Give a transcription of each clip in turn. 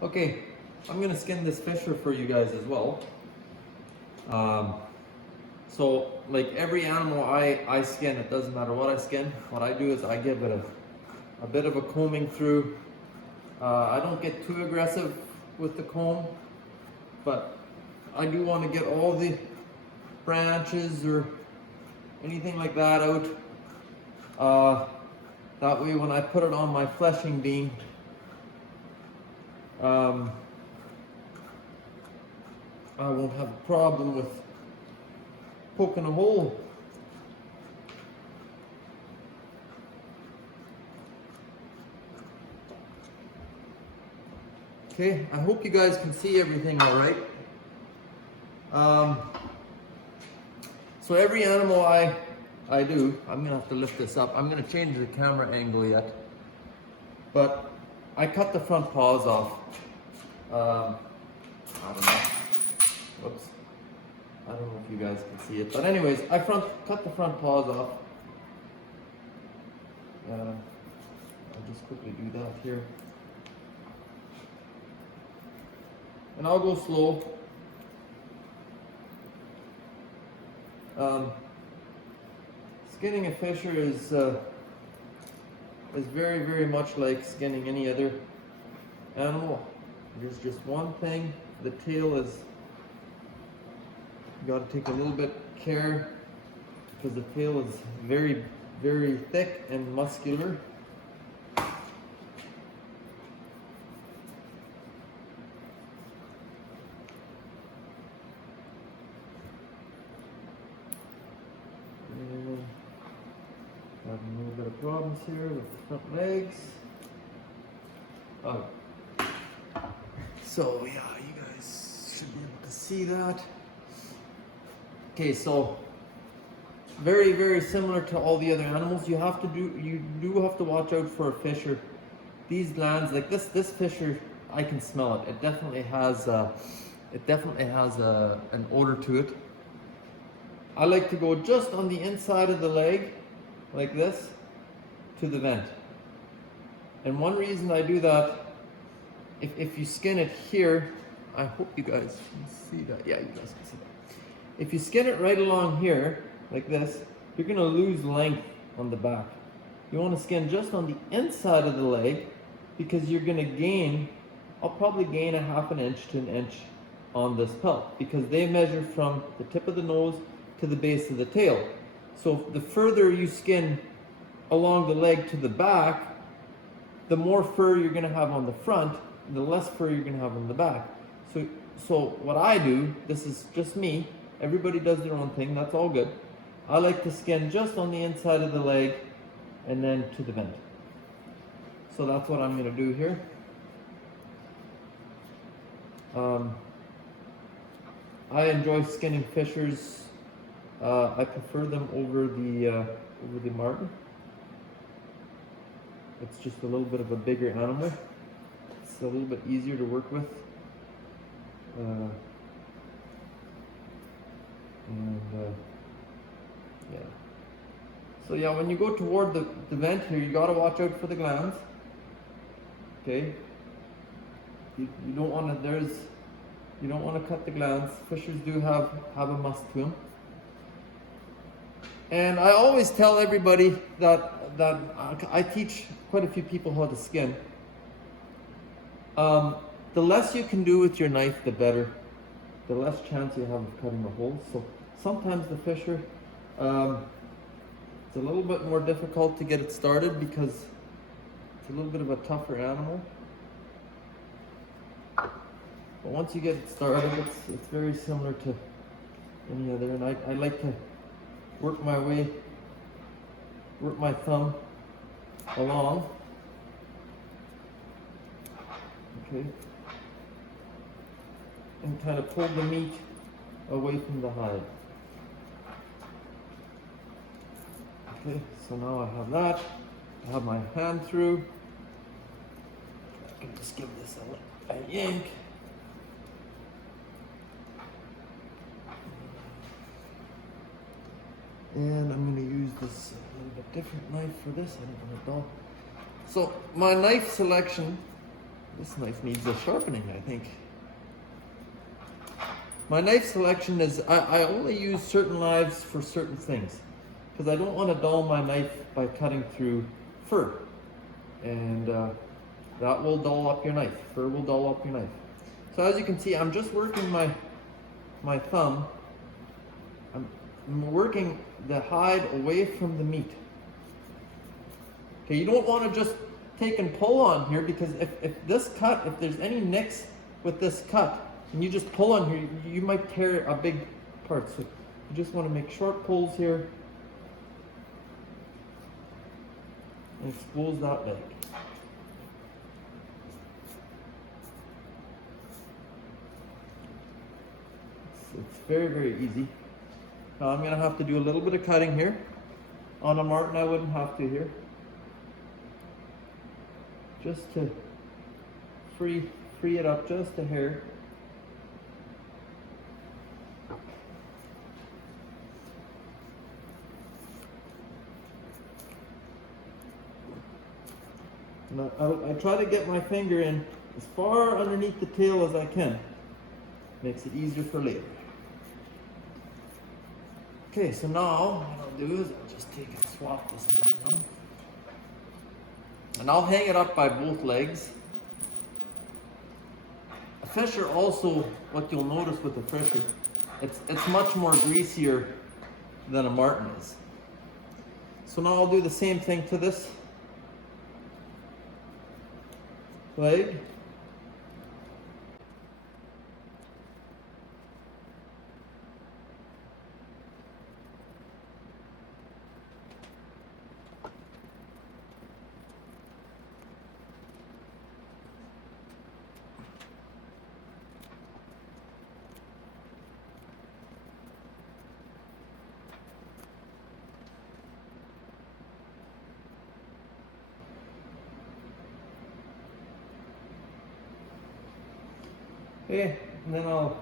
Okay, I'm gonna skin this fisher for you guys as well. So like every animal I skin, it doesn't matter what I skin. What I do is I give it a bit of a combing through. I don't get too aggressive with the comb, but I do want to get all the branches or anything like that out. That way when I put it on my fleshing beam, I won't have a problem with poking a hole. Okay, I hope you guys can see everything all right. So every animal I do, I'm gonna have to lift this up. I'm gonna change the camera angle yet, but I cut the front paws off. I don't know. Whoops. I don't know if you guys can see it, but anyways, I cut the front paws off. I'll just quickly do that here, and I'll go slow. Skinning a fisher is very, very much like skinning any other animal. There's just one thing: the tail is. You got to take a little bit care because the tail is very, very thick and muscular. And having a little bit of problems here with the front legs. Oh. So yeah, you guys should be able to see that. Okay, so very, very similar to all the other animals. You do have to watch out for a fisher. These glands, like this fisher, I can smell it. It definitely has an odor to it. I like to go just on the inside of the leg, like this, to the vent. And one reason I do that, if you skin it here, I hope you guys can see that. Yeah, you guys can see that. If you skin it right along here, like this, you're going to lose length on the back. You want to skin just on the inside of the leg because you're going to gain, I'll probably gain a half an inch to an inch on this pelt because they measure from the tip of the nose to the base of the tail. So the further you skin along the leg to the back, the more fur you're going to have on the front, the less fur you're going to have on the back. So what I do, this is just me, everybody does their own thing, that's all good. I like to skin just on the inside of the leg and then to the vent. So that's what I'm going to do here. I enjoy skinning fishers. I prefer them over the marten. It's just a little bit of a bigger animal. It's a little bit easier to work with. Yeah. So yeah, when you go toward the vent here, you gotta watch out for the glands. Okay. You don't want to cut the glands. Fishers do have a musk to them. And I always tell everybody that I teach quite a few people how to skin. The less you can do with your knife, the better. The less chance you have of cutting a hole. So sometimes the fisher, it's a little bit more difficult to get it started because it's a little bit of a tougher animal. But once you get it started, it's very similar to any other. And I like to work my thumb along. Okay. And kind of pull the meat away from the hide. Okay, so now I have that. I have my hand through. I can just give this a yank. And I'm going to use this a little bit different knife for this. I don't want it dull. So my knife selection This knife needs a sharpening, I think. My knife selection is, I only use certain knives for certain things, because I don't want to dull my knife by cutting through fur. And that will dull up your knife. Fur will dull up your knife. So as you can see, I'm just working my thumb. I'm working the hide away from the meat. Okay, you don't want to just take and pull on here, because if this cut, if there's any nicks with this cut, and you just pull on here, you might tear a big part. So you just want to make short pulls here and expose that leg. It's very, very easy. Now I'm going to have to do a little bit of cutting here. On a Martin I wouldn't have to here. Just to free it up just a hair. And I try to get my finger in as far underneath the tail as I can. Makes it easier for later. Okay, so now what I'll do is I'll just take and swap this knife now. And I'll hang it up by both legs. A fisher also, what you'll notice with a fisher, it's much more greasier than a Martin is. So now I'll do the same thing to this leg. Okay, and then I'll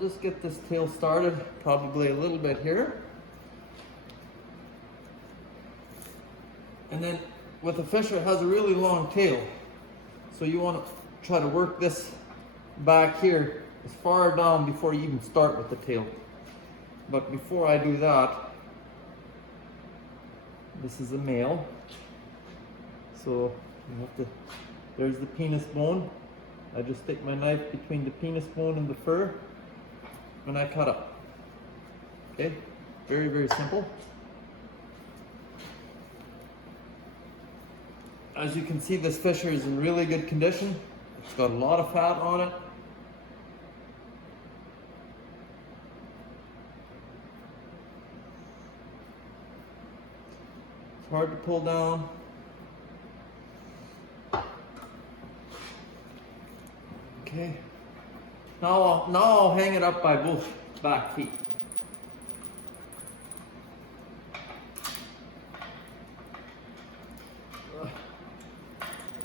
just get this tail started, probably a little bit here. And then with a fisher, it has a really long tail. So you want to try to work this back here as far down before you even start with the tail. But before I do that, this is a male. So you have to, there's the penis bone. I just stick my knife between the penis bone and the fur, and I cut up. Okay, very, very simple. As you can see, this fisher is in really good condition. It's got a lot of fat on it. It's hard to pull down. Okay. Now I'll hang it up by both back feet.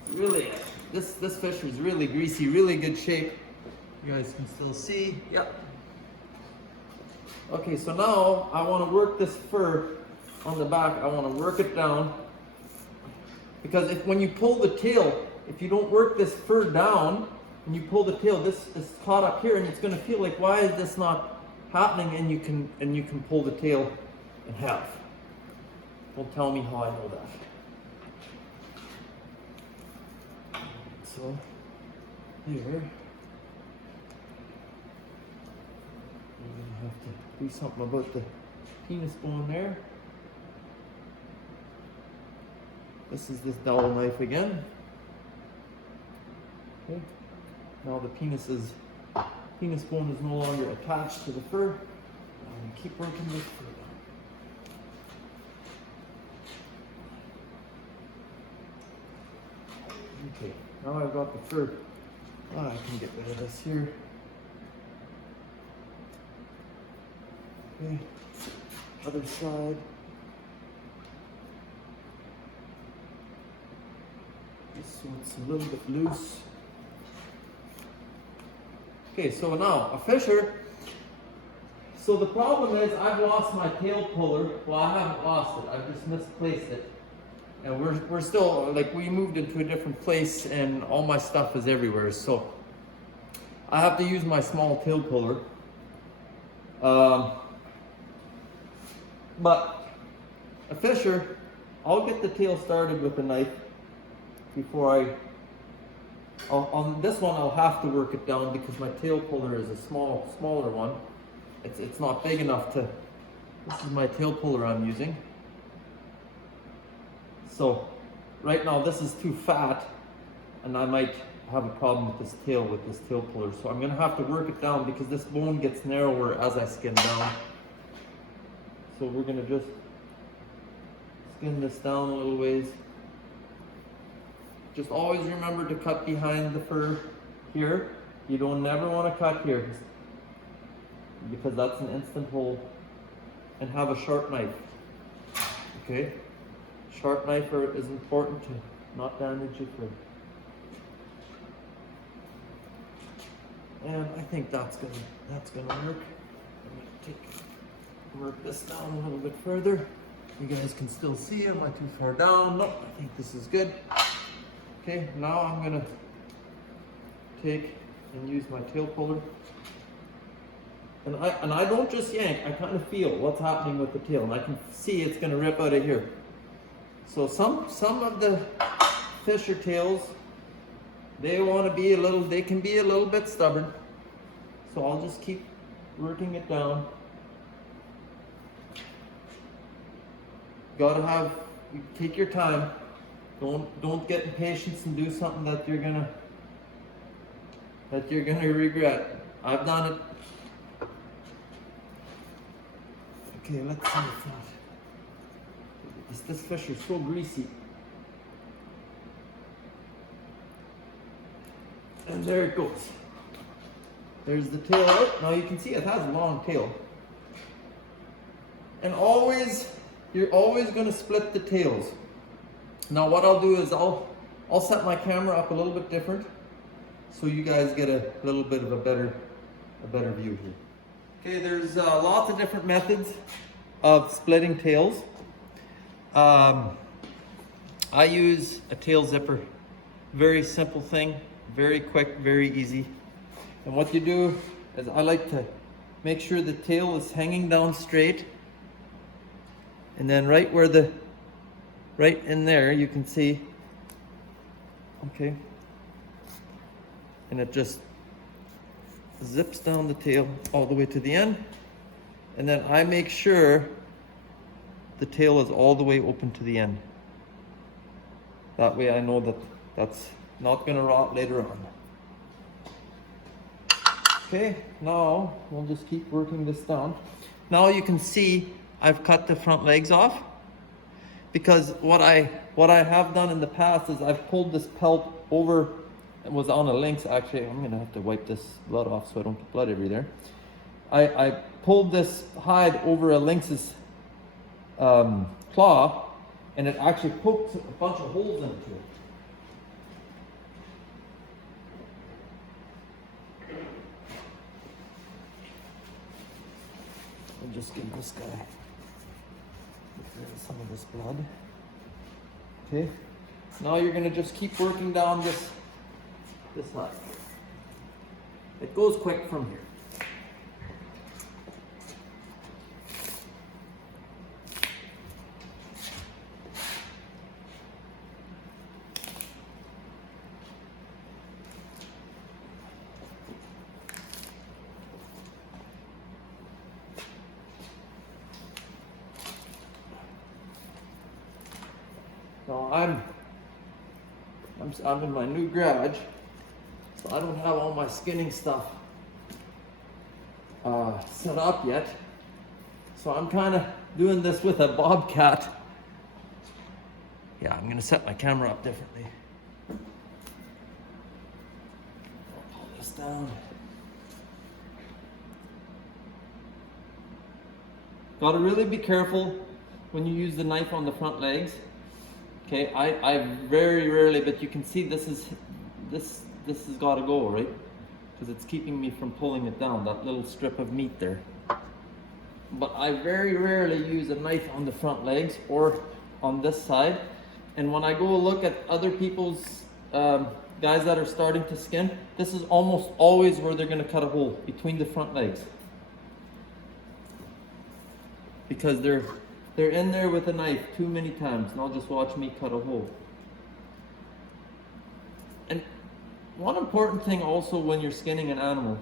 Really, this fisher is really greasy, really good shape. You guys can still see. Yep. Okay, so now I want to work this fur on the back. I want to work it down, because when you pull the tail, if you don't work this fur down and you pull the tail, this is caught up here, and it's going to feel like, why is this not happening? And you can pull the tail in half. Don't tell me how I know that. So here, we're gonna have to do something about the penis bone there. This is this dowel knife again. Okay. Now the penis bone is no longer attached to the fur. I'm gonna keep working this fur down. Okay. Now I've got the fur. Oh, I can get rid of this here. Okay, other side. Just so it's a little bit loose. Okay, so now a fisher. So the problem is I've lost my tail puller. Well, I haven't lost it. I've just misplaced it. And we're still, like, we moved into a different place and all my stuff is everywhere, so I have to use my small tail puller. But a fisher, I'll get the tail started with a knife before on this one I'll have to work it down because my tail puller is a smaller one. It's not big enough to, this is my tail puller I'm using. So right now this is too fat and I might have a problem with this tail puller. So I'm gonna have to work it down because this bone gets narrower as I skin down. So we're gonna just skin this down a little ways. Just always remember to cut behind the fur here. You don't never want to cut here because that's an instant hole. And have a sharp knife. Okay? Sharp knife is important to not damage your fur. And I think that's gonna work. I'm gonna work this down a little bit further. You guys can still see, am I too far down? No, I think this is good. Okay, now I'm gonna take and use my tail puller. And I don't just yank, I kind of feel what's happening with the tail, and I can see it's gonna rip out of here. So some of the fisher tails, they can be a little bit stubborn. So I'll just keep working it down. Take your time. Don't get impatient and do something that you're gonna regret. I've done it. Okay, let's see if this fish is so greasy. And there it goes. There's the tail out. Now you can see it has a long tail. And you're always gonna split the tails. Now what I'll do is I'll set my camera up a little bit different so you guys get a little bit of a better view here. Okay, there's lots of different methods of splitting tails. I use a tail zipper. Very simple thing, very quick, very easy. And what you do is I like to make sure the tail is hanging down straight. And then right in there, you can see, okay, and it just zips down the tail all the way to the end. And then I make sure the tail is all the way open to the end. That way I know that that's not gonna rot later on. Okay, now we'll just keep working this down. Now you can see I've cut the front legs off because what I have done in the past is I've pulled this pelt over. It was on a lynx actually. I'm gonna have to wipe this blood off so I don't get blood everywhere. I pulled this hide over a lynx's claw, and it actually poked a bunch of holes into it. I'll just give this guy some of this blood. Okay, now you're gonna just keep working down this hide. It goes quick from here. So I'm in my new garage, so I don't have all my skinning stuff set up yet. So I'm kind of doing this with a bobcat. Yeah, I'm gonna set my camera up differently. I'll pull this down. Gotta really be careful when you use the knife on the front legs. Okay, I very rarely, but you can see this has got to go, right? Because it's keeping me from pulling it down, that little strip of meat there. But I very rarely use a knife on the front legs or on this side, And when I go look at other people's guys that are starting to skin, this is almost always where they're going to cut a hole between the front legs, because they're in there with a knife too many times. Now just watch me cut a hole. And one important thing also when you're skinning an animal,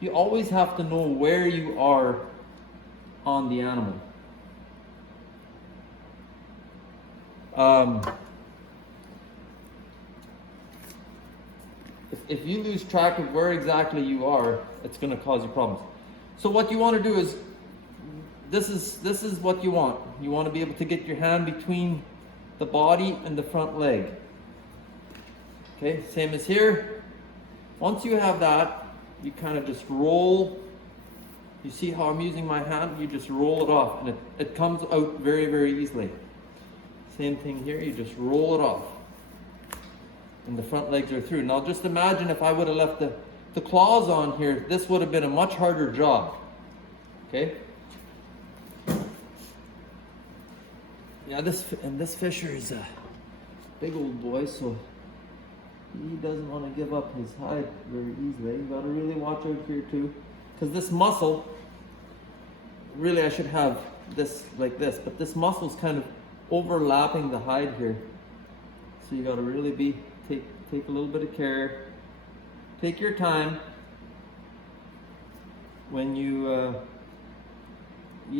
you always have to know where you are on the animal. If you lose track of where exactly you are, it's going to cause you problems. So what you want to do is, this is what you want. You want to be able to get your hand between the body and the front leg. Okay, same as here. Once you have that, you kind of just roll. You see how I'm using my hand? You just roll it off, and it comes out very, very easily. Same thing here, you just roll it off. And the front legs are through. Now just imagine if I would have left the claws on here, this would have been a much harder job. Okay? Yeah, this fisher is a big old boy, so he doesn't want to give up his hide very easily. You gotta really watch out here too. Because this muscle, really I should have this like this, but this muscle's kind of overlapping the hide here. So you gotta really take a little bit of care. Take your time when you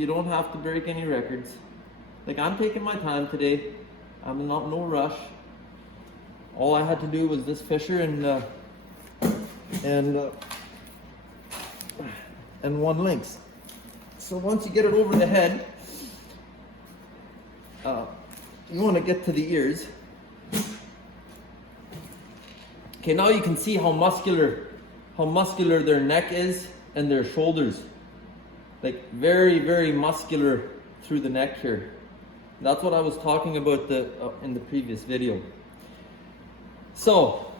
don't have to break any records. Like I'm taking my time today. I'm not no rush. All I had to do was this fisher and one lynx. So once you get it over the head, you want to get to the ears. Okay, now you can see how muscular their neck is and their shoulders. Like very, very muscular through the neck here. That's what I was talking about in the previous video. So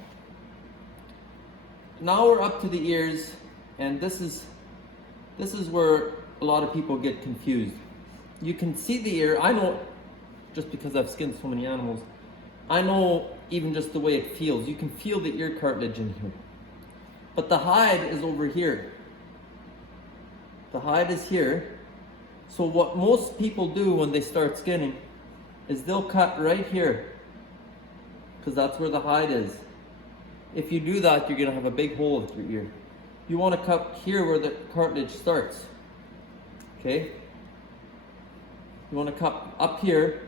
now we're up to the ears, and this is where a lot of people get confused. You can see the ear. I know, just because I've skinned so many animals, I know even just the way it feels. You can feel the ear cartilage in here. But the hide is over here. The hide is here. So what most people do when they start skinning is they'll cut right here, because that's where the hide is. If you do that, you're going to have a big hole in your ear. You want to cut here where the cartilage starts. Okay? You want to cut up here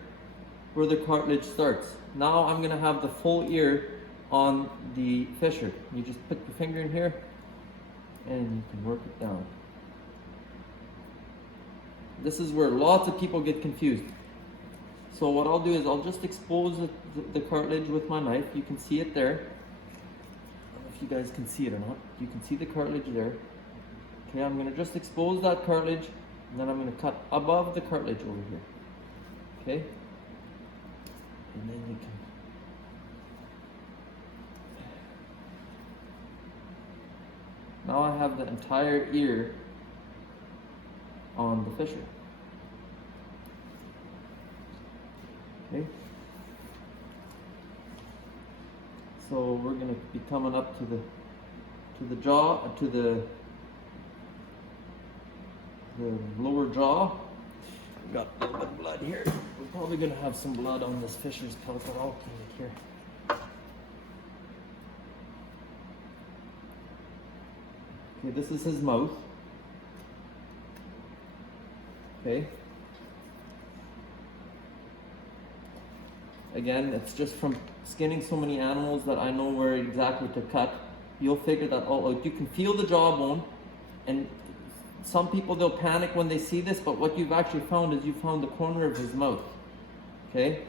where the cartilage starts. Now I'm going to have the full ear on the fisher. You just put your finger in here and you can work it down. This is where lots of people get confused. So what I'll do is I'll just expose the cartilage with my knife. You can see it there. I don't know if you guys can see it or not. You can see the cartilage there. Okay, I'm going to just expose that cartilage, and then I'm going to cut above the cartilage over here. Okay? And then you can... Now I have the entire ear on the fisher. Okay. So we're going to be coming up to the jaw, to the lower jaw. We've got a little bit of blood here. We're probably going to have some blood on this fisher's pelt, but I'll clean it here. Okay, this is his mouth. Okay. Again, it's just from skinning so many animals that I know where exactly to cut. You'll figure that all out. You can feel the jawbone, and some people, they'll panic when they see this, but what you've actually found is you found the corner of his mouth. Okay?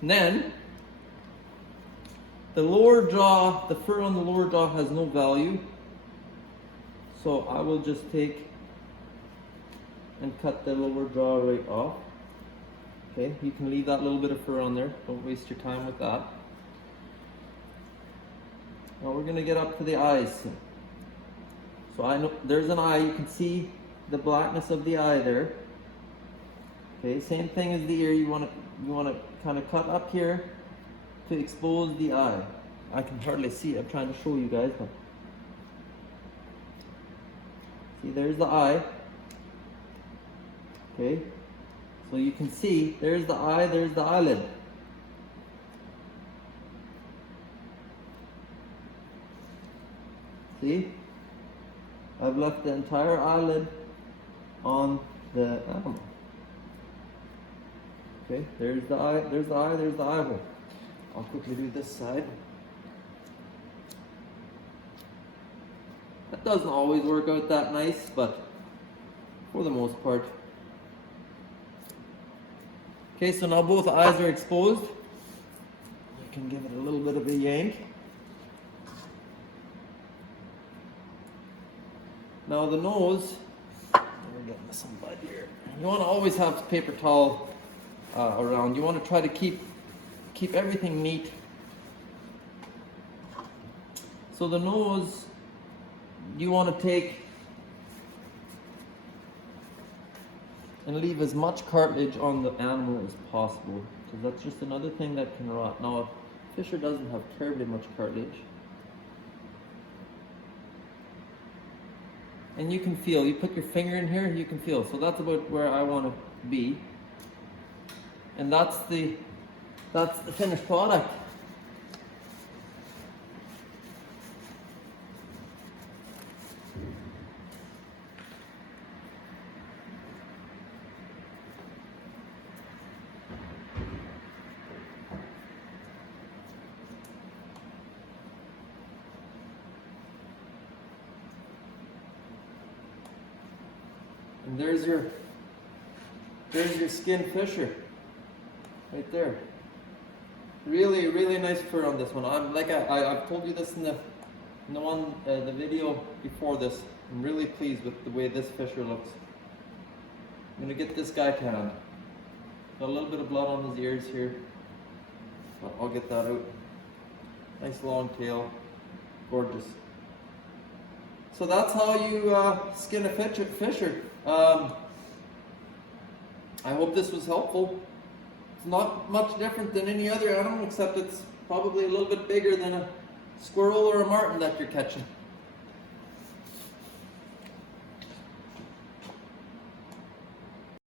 And then, the lower jaw, the fur on the lower jaw has no value. So I will just take and cut the lower jaw right off. Okay, you can leave that little bit of fur on there. Don't waste your time with that. Now we're going to get up to the eyes. So I know there's an eye. You can see the blackness of the eye there. Okay, same thing as the ear. You want to kind of cut up here to expose the eye. I can hardly see it. I'm trying to show you guys, but see, there's the eye. Okay, so you can see there's the eye, there's the eyelid. See, I've left the entire eyelid on the animal. Okay, there's the eye, there's the eye, there's the eyeball. I'll quickly do this side. That doesn't always work out that nice, but for the most part. Okay, so now both eyes are exposed. You can give it a little bit of a yank. Now the nose, we're getting some blood here. You want to always have paper towel around. You want to try to keep everything neat. So the nose, you want to take and leave as much cartilage on the animal as possible, because that's just another thing that can rot. Now, a fisher doesn't have terribly much cartilage. And you can feel, you put your finger in here, you can feel. So that's about where I want to be. And that's the finished product. And there's your skin fisher, right there. Really, really nice fur on this one. I've told you this in the video before this. I'm really pleased with the way this fisher looks. I'm gonna get this guy tanned. Got a little bit of blood on his ears here, but I'll get that out. Nice long tail, gorgeous. So that's how you skin a fisher. I hope this was helpful. It's not much different than any other animal, except it's probably a little bit bigger than a squirrel or a marten that you're catching.